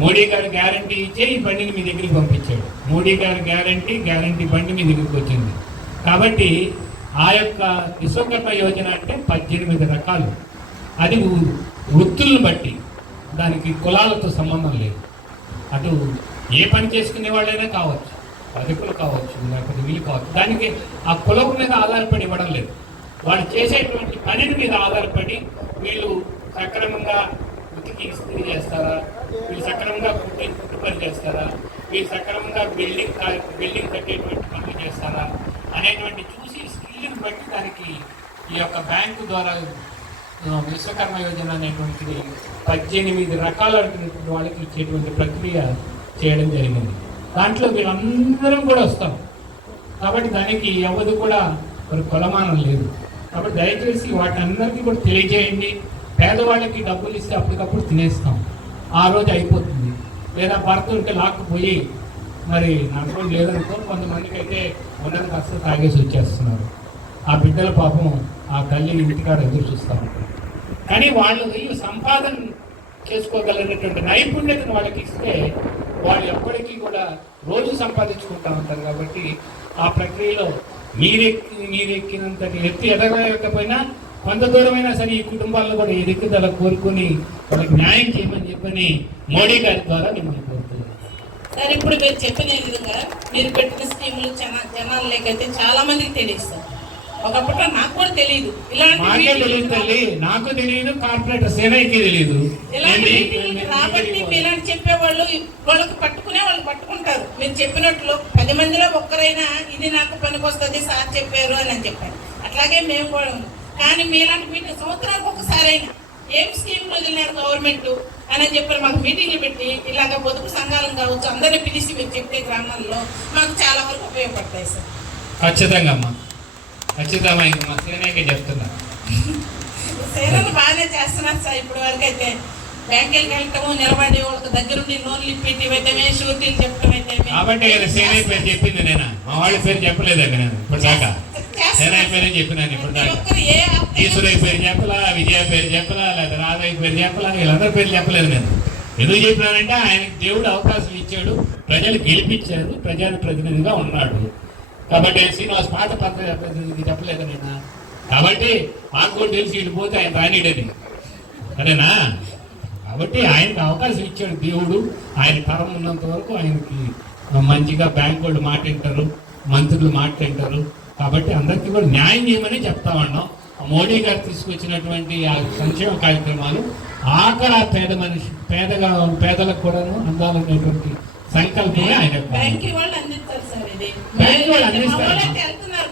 మోడీ గారు గ్యారంటీ ఇచ్చే ఈ బండిని మీ దగ్గరికి పంపించాడు. మోడీ గారు గ్యారంటీ గ్యారంటీ బండి మీ దగ్గరికి వచ్చింది. కాబట్టి ఆ యొక్క విశ్వకర్మ యోజన అంటే పద్దెనిమిది రకాలు. అది వృత్తులను బట్టి. దానికి కులాలతో సంబంధం లేదు. అటు ఏ పని చేసుకునే వాళ్ళైనా కావచ్చు. పదకులు కావచ్చు లేకపోతే వీళ్ళు కావచ్చు. దానికి ఆ కులం మీద ఆధారపడి ఇవ్వడం లేదు. వాళ్ళు చేసేటువంటి పనిని మీద ఆధారపడి వీళ్ళు సక్రమంగా ఉతికి ఇస్త్రీ చేస్తారా? మీరు సక్రమంగా కుట్టి కుట్టు పని చేస్తారా? మీరు సక్రమంగా బిల్డింగ్ బిల్డింగ్ కట్టేటువంటి పనులు చేస్తారా? అనేటువంటి చూసి స్కిల్ని బట్టి దానికి ఈ యొక్క బ్యాంకు ద్వారా విశ్వకర్మ యోజన అనేటువంటిది పద్దెనిమిది రకాల వాళ్ళకి ఇచ్చేటువంటి ప్రక్రియ చేయడం జరిగింది. దాంట్లో వీళ్ళందరం కూడా వస్తాం. కాబట్టి దానికి ఎవరు కూడా మరి కొలమానం లేదు. కాబట్టి దయచేసి వాటందరికీ కూడా తెలియజేయండి. పేదవాళ్ళకి డబ్బులు ఇస్తే అప్పటికప్పుడు తినేస్తాం. ఆ రోజు అయిపోతుంది. లేదా భర్త ఉంటే లాక్కుపోయి మరి నాకు లేదనుకో కొంతమందికి అయితే ఉన్నది కాస్త తాగేసి వచ్చేస్తున్నారు. ఆ బిడ్డల పాపం ఆ తల్లిని ఇంటికాడ ఎదురు చూస్తూ ఉంటారు కానీ వాళ్ళు ఈ సంపాదన చేసుకోగలిగినటువంటి నైపుణ్యతను వాళ్ళకి ఇస్తే వాళ్ళు ఎప్పటికీ కూడా రోజు సంపాదించుకుంటా ఉంటారు కాబట్టి ఆ ప్రక్రియలో మీరెక్కి మీరెక్కినంతటి ఎత్తి ఎదగలేకపోయినా కొంత దూరమైనా సరే ఈ కుటుంబాల్లో కూడా ఎదుగుదల కోరుకుని వాళ్ళకి న్యాయం చేయమని చెప్పని మోడీ గారి ద్వారా మిమ్మల్ని కోరుతున్నాను సార్ ఇప్పుడు మీరు చెప్పిన విధంగా మీరు పెట్టిన స్కీములు జన జనాలు లేకైతే చాలా మందికి తెలియదు ఒకప్పుడు నాకు కూడా తెలియదు ఇలాంటి తెలియదు తల్లి. నాకు తెలియదు కార్పొరేటర్ సేనకి తెలియదు ఇలాంటి నేను- మీటింగ్లు నేను- రాబట్టి మీలాంటి చెప్పేవాళ్ళు వాళ్ళకి పట్టుకునే వాళ్ళు పట్టుకుంటారు. మీరు చెప్పినట్లు పది మందిలో ఒక్కరైనా ఇది నాకు పనికొస్తుంది సార్ చెప్పారు అని అని చెప్పారు. అట్లాగే మేము కూడా. కానీ మీలాంటి మీటింగ్ సంవత్సరానికి ఒకసారైనా ఏం స్కీమ్లు వదిలినారు గవర్నమెంట్ అని చెప్పారు మాకు మీటింగ్లు పెట్టి ఇలాగ పొదుపు సంఘాలను కావచ్చు అందరినీ పిలిచి మీరు చెప్పే గ్రామాల్లో మాకు చాలా వరకు ఉపయోగపడతాయి సార్. ఖచ్చితంగా అమ్మా. ఖచ్చితంగా ఇంక మా సేనకే చెప్తున్నా. సేనలు బాగానే చేస్తున్నారు సార్ ఇప్పటి వరకు అయితే. బ్యాంకులకు వెళ్ళటము నిలబడి వాళ్ళకి దగ్గరుండి లోన్లు ఇప్పించి అయితేమే షూరిటీలు చెప్పడం అయితే కాబట్టి పేరు చెప్పింది నేను? మా వాళ్ళ పేరు చెప్పలేదండి నేను ఇప్పుడు దాకా సేనయ్య పేరే చెప్పినాను ఇప్పుడు ఈశ్వరయ్య పేరు చెప్పలా విజయ పేరు చెప్పలా లేదా రాధయ్య పేరు చెప్పలా వీళ్ళందరి పేరు చెప్పలేదు నేను. ఎందుకు చెప్పినానంటే ఆయనకి దేవుడు అవకాశం ఇచ్చాడు ప్రజలు గెలిపించారు ప్రజల ప్రతినిధిగా ఉన్నాడు. కాబట్టి శ్రీనివాస్ పాట పత్ర ప్రతినిధి చెప్పలేదు నేను? కాబట్టి మాకు కూడా తెలిసి వెళ్ళిపోతే ఆయన రానిడని. సరేనా? కాబట్టి ఆయనకు అవకాశం ఇచ్చాడు దేవుడు. ఆయన తరం ఉన్నంత వరకు ఆయనకి మంచిగా బ్యాంక్ వాళ్ళు మాట వింటారు మంత్రులు మాట వింటారు కాబట్టి అందరికీ కూడా న్యాయం చేయమని చెప్తా ఉన్నాం. మోడీ గారు తీసుకొచ్చినటువంటి ఆ సంక్షేమ కార్యక్రమాలు ఆఖర పేద మనిషి పేదగా పేదలకు కూడాను అందాలనేటువంటి సంకల్పమే ఆయన బ్యాంక్ వాళ్ళు అందిస్తారు సార్ ఇది. వెళ్తున్నారు.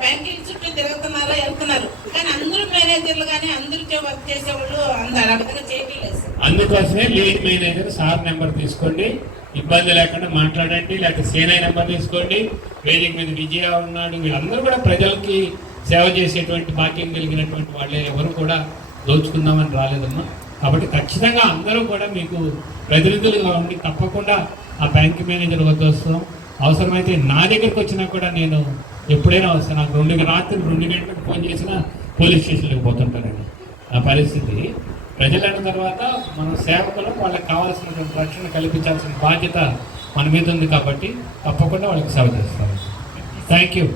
చుట్టూ తిరుగుతున్నారు వెళ్తున్నారు. కానీ అందరూ మేనేజర్లు కానీ అందరూ వర్క్ చేసేవాళ్ళు అందరు విధంగా చేయట్లేదు. అందుకోసమే లీడ్ మేనేజర్ సార్ నెంబర్ తీసుకోండి. ఇబ్బంది లేకుండా మాట్లాడండి లేకపోతే సేనై నెంబర్ తీసుకోండి. వేదిక మీద విజయ ఉన్నాడు. వీళ్ళందరూ కూడా ప్రజలకి సేవ చేసేటువంటి భాగ్యం కలిగినటువంటి వాళ్ళే. ఎవరు కూడా దోచుకుందామని రాలేదమ్మా. కాబట్టి ఖచ్చితంగా అందరూ కూడా మీకు ప్రతినిధులుగా ఉండి తప్పకుండా ఆ బ్యాంక్ మేనేజర్ వద్ద వస్తాం అవసరమైతే నా దగ్గరకు వచ్చినా కూడా నేను ఎప్పుడైనా వస్తాను. నాకు రెండు రాత్రి రెండు గంటలకు ఫోన్ చేసినా పోలీస్ స్టేషన్కి పోతుంటానండి. ఆ పరిస్థితి ప్రజలైన తర్వాత మన సేవకులు వాళ్ళకి కావాల్సినటువంటి రక్షణ కల్పించాల్సిన బాధ్యత మన మీద ఉంది కాబట్టి తప్పకుండా వాళ్ళకి సేవ చేస్తాం. Thank you